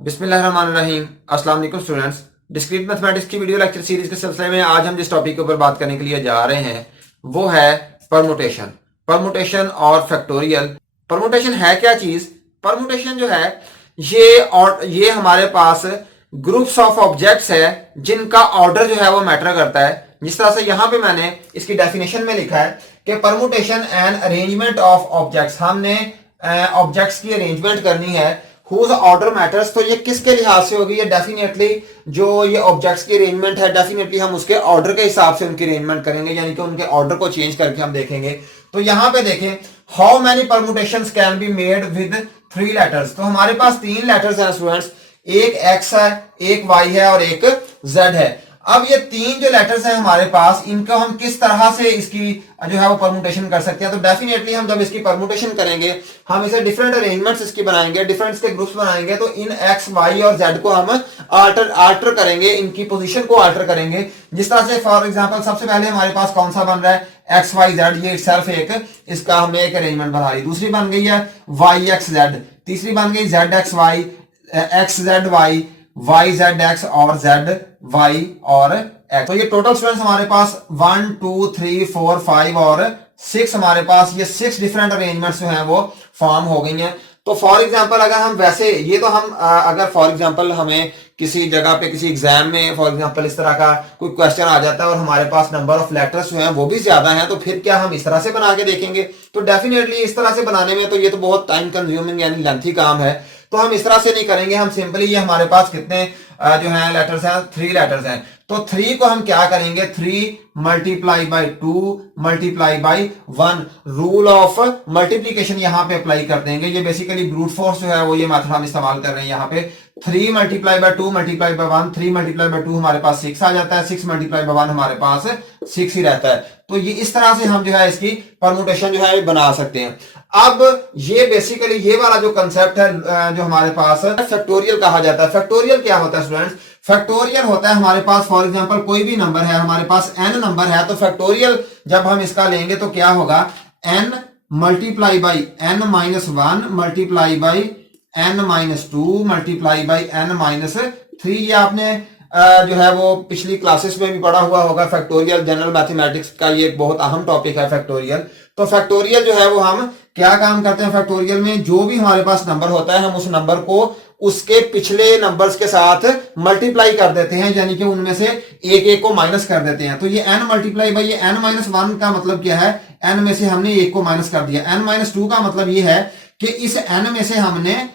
बिस्मिल्लाहिर्रहमानिर्रहीम। अस्सलाम वालेकुम स्टूडेंट्स। डिस्क्रीट मैथमेटिक्स की वीडियो लेक्चर सीरीज के सिलसिले में आज हम जिस टॉपिक के ऊपर बात करने के लिए जा रहे हैं वो है परमुटेशन। परमुटेशन और फैक्टोरियल। परमुटेशन है क्या चीज? परमुटेशन जो है ये हमारे पास ग्रुप्स ऑफ ऑब्जेक्ट्स है जिनका ऑर्डर जो है वो मैटर करता है। जिस तरह से यहां पे मैंने इसकी डेफिनेशन में लिखा है कि permutation and arrangement of objects, हमने ऑब्जेक्ट्स की अरेंजमेंट करनी है हुज ऑर्डर मैटर्स। तो ये किसके लिहाज से होगी? ये डेफिनेटली जो ये ऑब्जेक्ट्स की अरेंजमेंट है डेफिनेटली हम उसके ऑर्डर के हिसाब से उनकी अरेंजमेंट करेंगे, यानी कि उनके ऑर्डर को चेंज करके हम देखेंगे। तो यहां पे देखें, how many permutations can be made with 3 letters. तो हमारे पास 3 लेटर्स हैं स्टूडेंट्स, एक एक्स है, एक वाई है और एक जेड है। अब ये 3 जो लेटर्स हैं हमारे पास, इनको हम किस तरह से इसकी जो है वो परमुटेशन कर सकते हैं? तो डेफिनेटली हम जब इसकी परमुटेशन करेंगे हम इसे डिफरेंट अरेंजमेंट्स इसकी बनाएंगे, डिफरेंट के ग्रुप्स बनाएंगे। तो इन एक्स वाई और जेड को हम आल्टर करेंगे, इनकी पोजीशन को आल्टर करेंगे। जिस तरह से फॉर एग्जांपल सबसे पहले हमारे पास कौन सा बन रहा है? एक्स वाई जेड, ये इटसेल्फ एक इसका हमने एक अरेंजमेंट बना ली। दूसरी बन गई है वाई एक्स जेड, तीसरी बन गई Z X Y, X Z Y, Y Z X और जेड वाई और एक्स। तो ये टोटल स्टूडेंट्स हमारे पास 1 2 3 4 5 और 6 हमारे पास ये 6 डिफरेंट अरेंजमेंट्स जो हैं वो फॉर्म हो गई हैं। तो फॉर एग्जांपल अगर हम वैसे ये तो हम अगर फॉर एग्जांपल हमें किसी जगह पे किसी एग्जाम में फॉर एग्जांपल इस तरह का कोई क्वेश्चन आ जाता है और हमारे पास नंबर ऑफ लेटर्स जो हैं वो भी ज्यादा हैं, तो फिर क्या हम इस तरह से बना के देखेंगे? तो डेफिनेटली इस तरह से बनाने में तो ये तो बहुत टाइम कंज्यूमिंग यानी लेंथी काम है, तो हम इस तरह से नहीं करेंगे। हम सिंपली ये हमारे पास कितने जो है लेटर्स हैं? 3 लेटर्स हैं। तो 3 को हम क्या करेंगे? 3 multiply by 2 multiply by 1, rule of multiplication यहां पे अप्लाई कर देंगे। ये बेसिकली ब्रूट फोर्स जो है वो ये मेथड हम इस्तेमाल कर रहे हैं यहाँ पे। 3 multiply by 2 multiply by 1, 3 multiply by 2 हमारे पास 6 आ जाता है, 6 मल्टीप्लाई बाई 1 हमारे पास 6 ही रहता है। तो ये इस तरह से हम जो है इसकी परमुटेशन जो है बना सकते हैं। अब ये बेसिकली ये वाला जो कंसेप्ट है जो हमारे पास फैक्टोरियल कहा जाता है। फैक्टोरियल क्या होता है स्टूडेंट्स? फैक्टोरियल होता है हमारे पास फॉर एग्जांपल कोई भी नंबर है, हमारे पास n नंबर है, तो फैक्टोरियल जब हम इसका लेंगे तो क्या होगा? n multiply by n minus 1 multiply by n minus 2 multiply by n minus 3। ये आपने जो है वो पिछली क्लासेस में भी पढ़ा हुआ होगा। फैक्टोरियल जनरल मैथमेटिक्स का ये एक बहुत अहम टॉपिक है फैक्टोरियल। तो फैक्टोरियल जो है वो हम क्या काम करते हैं फैक्टोरियल में? जो भी हमारे पास नंबर होता है हम उस नंबर को उसके पिछले नंबर्स के साथ मल्टीप्लाई कर देते हैं, यानी कि उनमें से एक एक को माइनस कर देते हैं। तो ये n मल्टीप्लाई बाई ये n माइनस 1 का मतलब क्या है? n में से हमने एक को माइनस कर दिया। n माइनस 2 का मतलब ये है कि इस n में से हमने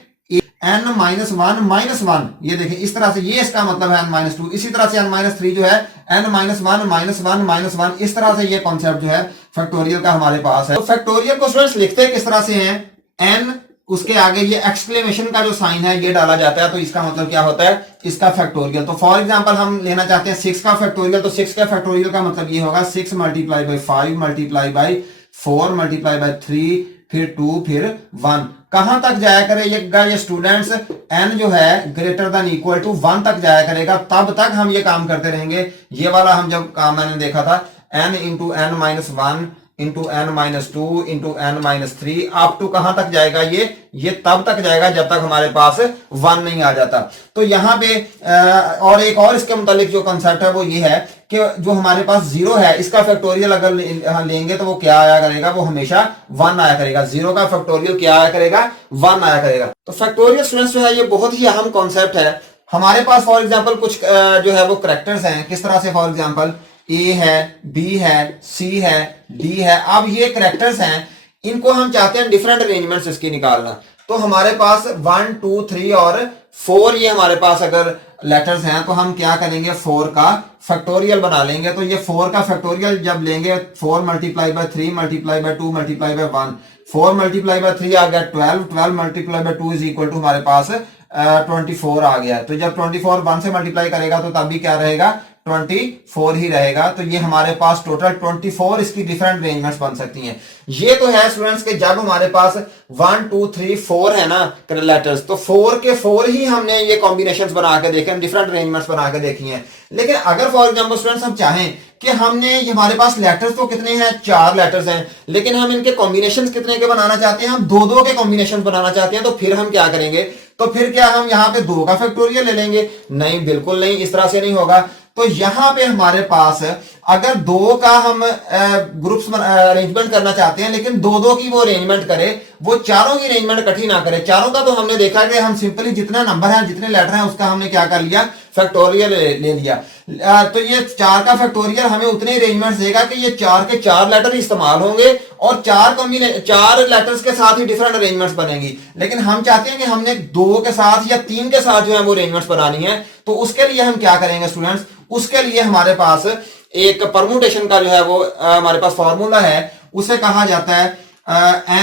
n माइनस 1 माइनस 1, ये देखिए इस तरह से, ये इसका मतलब है n माइनस 2। इसी तरह से n माइनस 3 जो है n माइनस 1 माइनस 1 माइनस 1, इस तरह से ये कॉन्सेप्ट जो है फैक्टोरियल का हमारे पास है। तो फैक्टोरियल को स्टूडेंट्स लिखते किस तरह से हैं? n उसके आगे ये एक्सक्लेमेशन का जो साइन है ये डाला जाता है, तो इसका मतलब क्या होता है? इसका फैक्टोरियल। तो फॉर एग्जांपल हम लेना चाहते हैं 6 का फैक्टोरियल, तो 6 का फैक्टोरियल का मतलब ये होगा 6 multiply by 5 multiply by 4 multiply by 3 फिर 2 फिर 1। कहां तक जाया करेगा ये स्टूडेंट्स? n जो है ग्रेटर देन इक्वल टू 1 तक जाया करेगा, तब तक हम ये काम करते रहेंगे। ये वाला हम जब काम मैंने देखा था n into n minus 1 into n minus 2 into n minus 3, up to कहां तक जाएगा? ये तब तक जाएगा जब तक हमारे पास 1 नहीं आ जाता। तो यहाँ पे और एक और इसके मुतालिक जो कंसेप्ट है वो ये है कि जो हमारे पास 0 है इसका फैक्टोरियल अगर लेंगे तो वो क्या आया करेगा? वो हमेशा 1 आया करेगा। 0 का फैक्टोरियल क्या आया करेगा? 1 आया करेगा। तो फैक्टोरियल स्टूडेंट्स जो है ये बहुत ही अहम कॉन्सेप्ट है। हमारे पास फॉर एग्जाम्पल कुछ जो है वो करैक्टर्स हैं। किस तरह से? फॉर एग्जाम्पल ए है, बी है, सी है, डी है। अब ये करैक्टर्स हैं, इनको हम चाहते हैं डिफरेंट अरेंजमेंट्स इसकी निकालना। तो हमारे पास 1 2 3 और 4 ये हमारे पास अगर लेटर्स हैं तो हम क्या करेंगे? 4 का फैक्टोरियल बना लेंगे। तो ये 4 का फैक्टोरियल जब लेंगे 4 multiply by 3 multiply by 2 multiply by 1, 4 multiply by 3 आ गया 12, 12 multiply by 2 is equal to हमारे पास 24 आ गया। तो जब 24 1 से मल्टीप्लाई करेगा तो तब भी क्या रहेगा? 24 ही रहेगा। तो ये हमारे पास टोटल 24 इसकी डिफरेंट अरेंजमेंट्स बन सकती हैं। ये तो है स्टूडेंट्स के जब हमारे पास 1 2 3 4 है ना लेटर्स, तो 4 के 4 ही हमने ये कॉम्बिनेशंस बना के देखे, डिफरेंट अरेंजमेंट्स बना के देखी हैं। लेकिन अगर फॉर एग्जांपल स्टूडेंट्स हम चाहें कि हमने हमारे पास लेटर्स तो कितने हैं? 4 लेटर्स हैं, लेकिन हम इनके कॉम्बिनेशंस कितने के बनाना चाहते हैं? हम 2 2 के कॉम्बिनेशन बनाना चाहते हैं। तो फिर हम क्या करेंगे? तो फिर क्या हम यहाँ पे 2 का फैक्टोरियल ले लेंगे? नहीं, बिल्कुल नहीं, इस तरह से नहीं होगा। तो यहां पे हमारे पास अगर 2 का हम ग्रुप्स अरेंजमेंट करना चाहते हैं, लेकिन 2-2 की वो अरेंजमेंट करे, वो चारों की अरेंजमेंट इकट्ठी ना करे। चारों का तो हमने देखा कि हम सिंपली जितना नंबर है, जितने लेटर हैं, उसका हमने क्या कर लिया, फैक्टोरियल ले लिया। तो ये 4 का फैक्टोरियल हमें उतने अरेंजमेंट देगा कि ये 4 के 4 लेटर इस्तेमाल होंगे और 4 लेटर्स के साथ ही डिफरेंट अरेंजमेंट्स बनेंगी। लेकिन हम चाहते हैं कि हमने 2 के साथ या 3 के साथ जो है वो अरेंजमेंट्स बनानी है। तो उसके लिए हम क्या करेंगे स्टूडेंट्स, उसके लिए हमारे पास एक परमुटेशन का जो है वो हमारे पास फॉर्मूला है, उसे कहा जाता है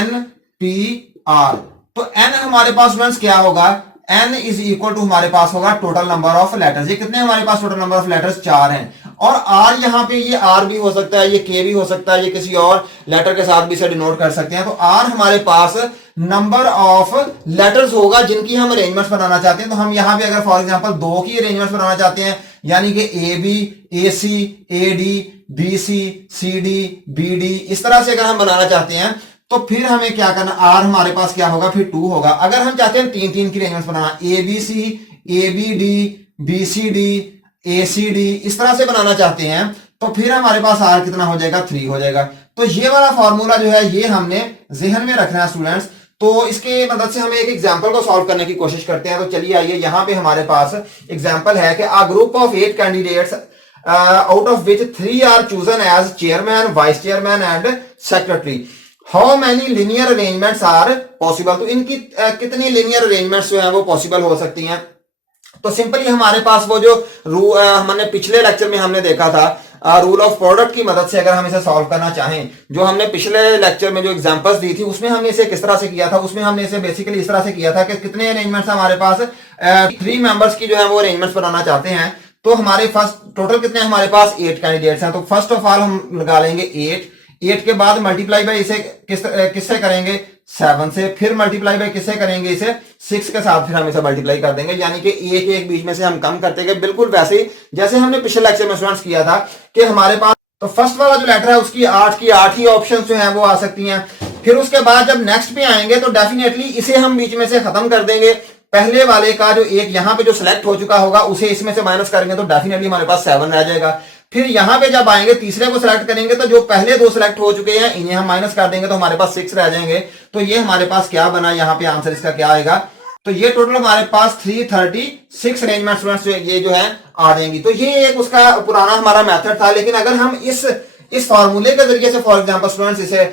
NPR। तो n हमारे पास स्टूडेंट्स क्या होगा, n इज इक्वल टू हमारे पास होगा टोटल नंबर ऑफ लेटर्स। ये कितने हमारे पास टोटल नंबर ऑफ लेटर्स? 4 हैं। और r यहाँ पे ये r भी हो सकता है, ये k भी हो सकता है, ये किसी और लेटर के साथ भी इसे डिनोट कर सकते हैं। तो r हमारे पास नंबर ऑफ लेटर्स होगा जिनकी हम अरेंजमेंट्स बनाना चाहते हैं। तो हम यहाँ पे अगर फॉर एग्जांपल 2 की अरेंजमेंट्स बनाना चाहते हैं, यानी कि AB, AC, AD, BC, CD, BD, इस तरह से अगर हम बनाना चाहते हैं, तो फिर हमें क्या करना, R हमारे पास क्या होगा, फिर 2 होगा। अगर हम चाहते हैं 3-3 की अरेंजमेंट्स बनाना, ABC, ABD, BCD, ACD, इस तरह से बनाना चाहते हैं, तो फिर हमारे पास R कितना हो जाएगा, 3 हो जाएगा। तो ये वाला फॉर्मूला जो है ये हमने जहन में रखना है स्टूडेंट्स। तो इसके मदद से हम एक एग्जांपल को सॉल्व करने की कोशिश करते हैं। तो चलिए आइए, यहां पे हमारे पास एग्जांपल है कि a group of 8 candidates out of which 3 are chosen as chairman, vice chairman and secretary. How many linear arrangements are possible. तो इनकी कितनी लिनियर अरेंजमेंट्स जो है वो पॉसिबल हो सकती हैं। तो सिंपली हमारे पास वो जो हमने पिछले लेक्चर में हमने देखा था रूल ऑफ प्रोडक्ट की मदद से अगर हम इसे सॉल्व करना चाहें, जो हमने पिछले लेक्चर में जो एग्जांपल्स दी थी उसमें हमने इसे किस तरह से किया था, उसमें हमने इसे बेसिकली इस तरह से किया था कि कितने अरेंजमेंट्स हमारे पास 3 मेंबर्स की जो है वो अरेंजमेंट्स बनाना चाहते हैं। तो हमारे पास टोटल कितने हमारे पास 8 कैंडिडेट्स हैं। तो फर्स्ट ऑफ ऑल हम लगा लेंगे 8 के बाद मल्टीप्लाई बाय इसे किससे करेंगे, 7 से, फिर मल्टीप्लाई बाय किससे करेंगे, इसे 6 के साथ फिर हम इसे मल्टीप्लाई कर देंगे, यानी कि एक बीच में से हम कम करते गए, बिल्कुल वैसे ही जैसे हमने पिछले लेक्चर में स्टूडेंट्स किया था कि हमारे पास तो फर्स्ट वाला जो लेटर है उसकी 8 की 8 ही ऑप्शन जो है वो आ सकती हैं। फिर उसके बाद जब नेक्स्ट पे आएंगे तो डेफिनेटली इसे हम बीच में से खत्म कर देंगे। पहले वाले का जो एक यहाँ पे जो सिलेक्ट हो चुका होगा उसे इसमें से माइनस करेंगे तो डेफिनेटली हमारे पास 7 रह जाएगा। फिर यहां पे जब आएंगे तीसरे को सिलेक्ट करेंगे तो जो पहले 2 सिलेक्ट हो चुके हैं इन्हें हम माइनस कर देंगे तो हमारे पास 6 रह जाएंगे। तो ये हमारे पास क्या बना, यहाँ पे आंसर इसका क्या आएगा, तो ये टोटल हमारे पास 336 अरेंजमेंट स्टूडेंट्स ये जो है आ जाएंगी। तो ये एक उसका पुराना हमारा मेथड था, लेकिन अगर हम इस फॉर्मूले के जरिए से फॉर एग्जांपल स्टूडेंट्स इसे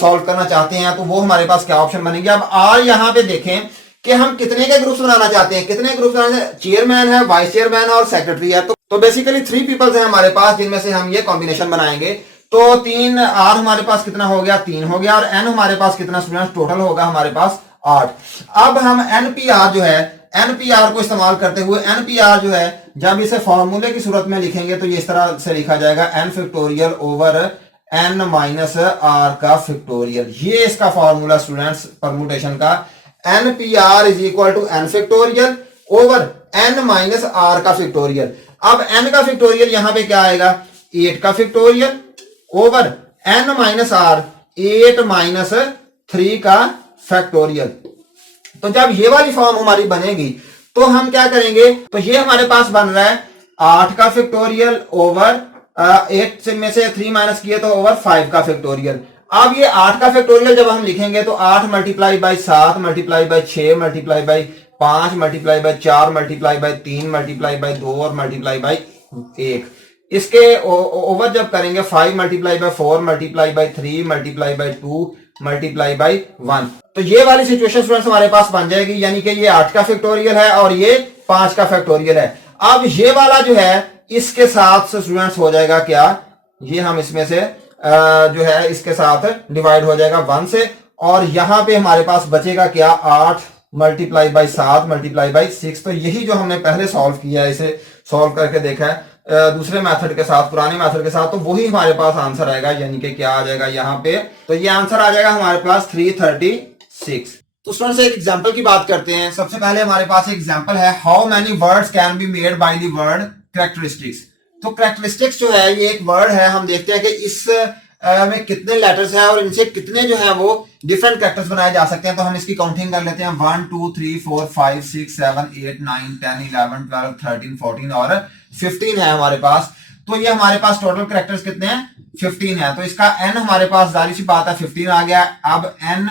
सॉल्व करना चाहते हैं तो वो हमारे पास क्या ऑप्शन बनेंगे। अब आर यहाँ पे देखें कि हम कितने के ग्रुप्स बनाना चाहते हैं, कितने ग्रुप्स बनाना, चेयरमैन है, वाइस चेयरमैन और सेक्रेटरी है। तो बेसिकली 3 पीपल्स हैं हमारे पास जिनमें से हम ये कॉम्बिनेशन बनाएंगे। तो 3 आर हमारे पास कितना हो गया, 3 हो गया, और एन हमारे पास कितना स्टूडेंट्स टोटल होगा हमारे पास 8। अब हम एनपीआर जो है, एनपीआर को इस्तेमाल करते हुए एनपीआर जो है जब इसे फॉर्मूले की सूरत में लिखेंगे तो ये इस तरह से लिखा जाएगा n factorial over n minus r का फैक्टोरियल। ये इसका फॉर्मूला स्टूडेंट्स परमुटेशन का, nPr is equal to n factorial over n minus r का फैक्टोरियल। अब n का फैक्टोरियल यहां पे क्या आएगा, 8 का factorial over n minus r 8 minus 3 का फैक्टोरियल। तो जब ये वाली फॉर्म हमारी बनेगी तो हम क्या करेंगे, तो ये हमारे पास बन रहा है 8 का फैक्टोरियल ओवर 8 में से 3 माइनस किए तो ओवर 5 का फैक्टोरियल। अब ये 8 का फैक्टोरियल जब हम लिखेंगे तो 8 multiply by 7 multiply by 6 multiply by 5 multiply by 4 multiply by 3 multiply by 2 और मल्टीप्लाई बाई 1। इसके ओवर जब करेंगे 5 multiply by 4 multiply by 3 multiply by 2 multiply by 1। तो ये वाली सिचुएशन स्टूडेंट्स हमारे पास बन जाएगी, यानी कि ये 8 का फैक्टोरियल है और ये 5 का फैक्टोरियल है। अब ये वाला जो है इसके साथ स्टूडेंट्स हो जाएगा क्या, ये हम इसमें से जो है इसके साथ डिवाइड हो जाएगा 1 से, और यहां पे हमारे पास बचेगा क्या, 8 मल्टीप्लाई बाई 7 मल्टीप्लाई बाई 6। तो यही जो हमने पहले सॉल्व किया है, इसे सॉल्व करके देखा है दूसरे मेथड के साथ, पुराने मेथड के साथ, तो वही हमारे पास आंसर आएगा, यानी कि क्या आ जाएगा यहाँ पे, तो ये आंसर आ जाएगा हमारे पास 336। तो स्टूडेंट्स एक एग्जांपल की बात करते हैं। सबसे पहले हमारे पास एक एग्जांपल है, how many words can be made by the word characteristics. तो कैरेक्टरिस्टिक्स जो है ये एक वर्ड है, हम देखते हैं कि इस में कितने लेटर्स हैं और इनसे कितने जो है वो डिफरेंट कैरेक्टर्स बनाए जा सकते हैं। तो हम इसकी काउंटिंग कर लेते हैं 1 2 3 4 5 6 7 8 9 10 11 12 13 14 और 15 है हमारे पास। तो ये हमारे पास टोटल कैरेक्टर्स कितने हैं, 15 है। तो इसका n हमारे पास जाहिर सी बात है 15 आ गया। अब n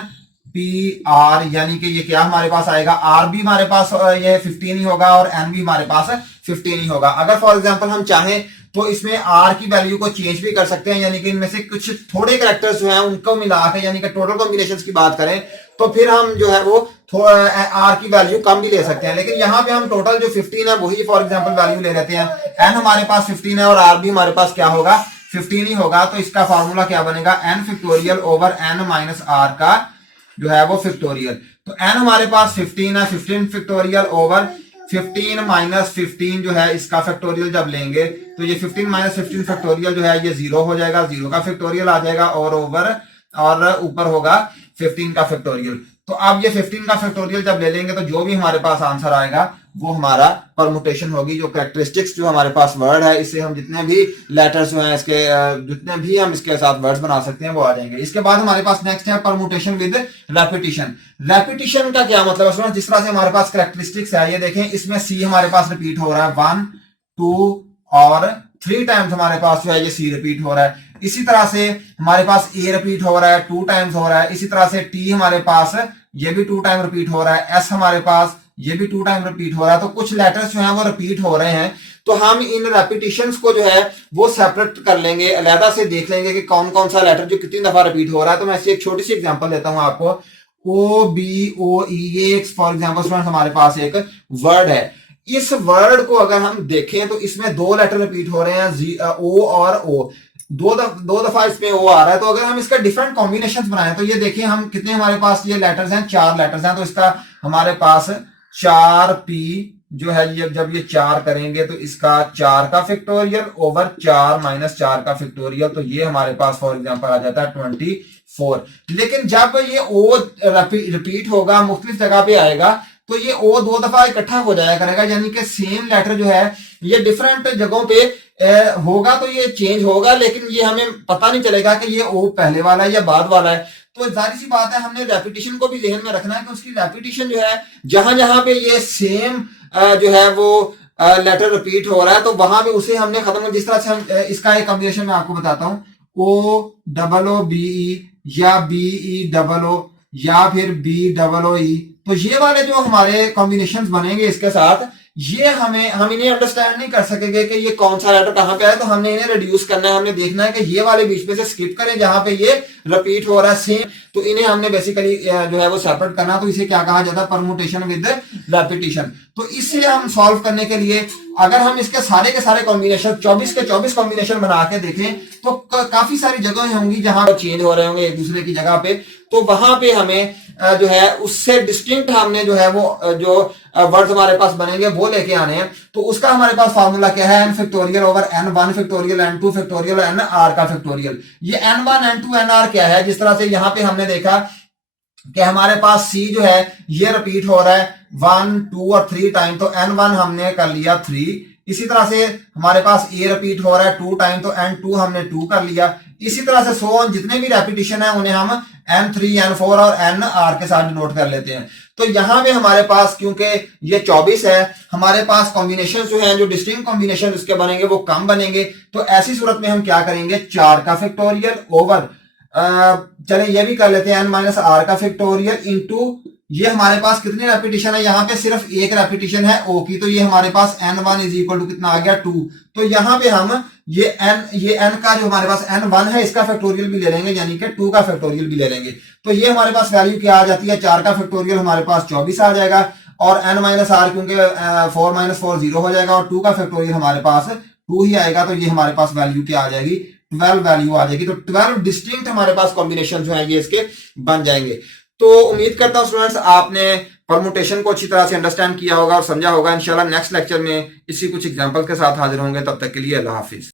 p r यानी कि ये क्या हमारे पास आएगा, r भी हमारे पास ये 15 ही होगा और n भी हमारे पास 15 ही होगा। अगर फॉर एग्जांपल हम चाहें तो इसमें r की वैल्यू को चेंज भी कर सकते हैं, यानी कि इनमें से कुछ थोड़े कैरेक्टर्स जो हैं उनको मिला के यानी कि टोटल कॉम्बिनेशंस की बात करें तो फिर हम जो है वो r की वैल्यू कम भी ले सकते हैं। लेकिन यहाँ पे हम टोटल जो 15 है वही फॉर एग्जांपल वैल्यू ले लेते हैं। n हमारे पास 15 है और r भी हमारे पास क्या होगा, 15 ही होगा। तो इसका फॉर्मूला क्या बनेगा, n factorial over n minus r का जो है वो फैक्टोरियल। तो n हमारे पास 15 है, 15 फैक्टोरियल ओवर 15 माइनस 15 जो है इसका फैक्टोरियल जब लेंगे तो ये 15 माइनस 15 फैक्टोरियल जो है ये 0 हो जाएगा, 0 का फैक्टोरियल आ जाएगा और ओवर और ऊपर होगा 15 का फैक्टोरियल। तो अब ये 15 का फैक्टोरियल जब ले लेंगे तो जो भी हमारे पास आंसर आएगा वो हमारा परमुटेशन होगी। जो कैरेक्टरिस्टिक्स जो हमारे पास वर्ड है इससे हम जितने भी लेटर्स जो हैं इसके जितने भी हम इसके साथ वर्ड्स बना सकते हैं वो आ जाएंगे। इसके बाद हमारे पास नेक्स्ट है परमुटेशन विद रेपिटेशन। रेपिटेशन का क्या मतलब है, जिस तरह से हमारे पास कैरेक्टरिस्टिक्स है ये देखें, इसमें सी हमारे पास रिपीट हो रहा है 1 2 और 3 टाइम्स हमारे पास जो है ये सी रिपीट हो रहा है। इसी तरह से हमारे पास ए रिपीट हो रहा है 2 टाइम्स हो रहा है। इसी तरह से टी हमारे पास ये भी 2 टाइम रिपीट हो रहा है। एस हमारे पास ये भी 2 टाइम रिपीट हो रहा है। तो कुछ लेटर्स जो हैं वो रिपीट हो रहे हैं। तो हम इन रेपिटेशंस को जो है वो सेपरेट कर लेंगे, अलग से देख लेंगे कि कौन कौन सा लेटर जो कितनी दफा रिपीट हो रहा है। तो मैं ऐसी एक छोटी सी एग्जांपल देता हूं आपको। ओ बी ओ ई, ये फॉर एग्जांपल स्टूडेंट्स हमारे पास एक वर्ड है। इस वर्ड को अगर हम देखें तो इसमें 2 लेटर रिपीट हो रहे हैं, ओ और ओ, दो दफा इसमें ओ आ रहा है। तो अगर हम इसका डिफरेंट कॉम्बिनेशन बनाएं तो ये देखिए हम कितने हमारे पास ये लेटर्स हैं, 4 लेटर्स हैं। तो इसका हमारे पास 4 पी जो है ये जब ये 4 करेंगे तो इसका 4 का फैक्टोरियल ओवर 4 माइनस 4 का फैक्टोरियल। तो ये हमारे पास फॉर एग्जांपल आ जाता है 24। लेकिन जब ये ओ रिपीट होगा मुख्तलिफ जगह पे आएगा तो ये ओ 2 दफा इकट्ठा हो जाया करेगा, यानी कि सेम लेटर जो है ये डिफरेंट जगहों पे होगा तो ये चेंज होगा, लेकिन ये हमें पता नहीं चलेगा कि ये ओ पहले वाला है या बाद वाला है। तो जाहिर सी बात है हमने रेपिटेशन को भी ध्यान में रखना है कि उसकी रेपिटेशन जो है जहां जहां पे ये सेम जो है वो लेटर रिपीट हो रहा है तो वहां पे उसे हमने खत्म, जिस तरह से हम इसका एक कॉम्बिनेशन मैं आपको बताता हूं, O double O B E या बी ई डबल ओ या फिर बी डबल ओ ई। तो ये वाले जो हमारे कॉम्बिनेशन बनेंगे इसके साथ ये हम इन्हें अंडरस्टैंड नहीं कर सकेंगे कि ये कौन सा लेटर कहां पे है। तो हमने इन्हें रिड्यूस करना है, हमने देखना है कि ये वाले बीच में से स्किप करें जहां पे ये रिपीट हो रहा है सेम। तो इन्हें हमने बेसिकली जो है वो सेपरेट करना। तो इसे क्या कहा जाता है, परमुटेशन विद रेपिटेशन। तो इसे हम सॉल्व करने के लिए अगर हम इसके सारे के सारे कॉम्बिनेशन 24 के 24 कॉम्बिनेशन बना के देखें तो काफी सारी जगह होंगी जहां चेंज हो रहे होंगे एक दूसरे की जगह पे। तो वहां पे हमें जो है उससे डिस्टिंक्ट हमने जो है वो जो वर्ड्स हमारे पास बनेंगे वो लेके आने हैं। तो उसका हमारे पास फार्मूला क्या है, n factorial over n1 factorial n2 factorial nr का फैक्टोरियल। ये n1 n2 nr क्या है, जिस तरह से यहां पे हमने देखा कि हमारे पास c जो है ये रिपीट हो रहा है 1 2 और 3 टाइम, तो n1 हमने कर लिया 3। इसी तरह से हमारे पास a रिपीट हो रहा है 2 टाइम, तो n2 हमने 2 कर लिया। इसी तरह से सो ऑन जितने भी रेपिटेशन है उन्हें हम n3 n4 और nr के साथ डिनोट कर लेते हैं। तो यहां पे हमारे पास क्योंकि ये 24 है हमारे पास कॉम्बिनेशन जो है जो डिस्टिंक्ट कॉम्बिनेशन उसके बनेंगे वो कम बनेंगे। तो ऐसी सूरत में हम क्या करेंगे, 4 का फैक्टोरियल ओवर चले ये भी कर लेते हैं n माइनस आर का फैक्टोरियल इंटू ये हमारे पास कितनी रेपिटेशन है, यहाँ पे सिर्फ एक रेपिटेशन है ओ की। तो ये हमारे पास n1 इज इक्वल टू कितना आ गया 2। तो यहाँ पे हम ये n का जो हमारे पास n1 है इसका फैक्टोरियल भी ले लेंगे, यानी कि 2 का फैक्टोरियल भी ले लेंगे। तो ये हमारे पास वैल्यू क्या आ जाती है, 4 का फैक्टोरियल हमारे पास 24 आ जाएगा और n माइनस आर क्योंकि 4 माइनस 4 0 हो जाएगा और 2 का फैक्टोरियल हमारे पास 2 ही आएगा। तो ये हमारे पास वैल्यू क्या आ जाएगी, 12 वैल्यू आ जाएगी। तो 12 डिस्टिंक्ट हमारे पास कॉम्बिनेशन जो है ये इसके बन जाएंगे। तो उम्मीद करता हूं स्टूडेंट्स आपने परमुटेशन को अच्छी तरह से अंडरस्टैंड किया होगा और समझा होगा। इंशाल्लाह नेक्स्ट लेक्चर में इसी कुछ एग्जांपल के साथ हाजिर होंगे। तब तक के लिए अल्लाह हाफिज।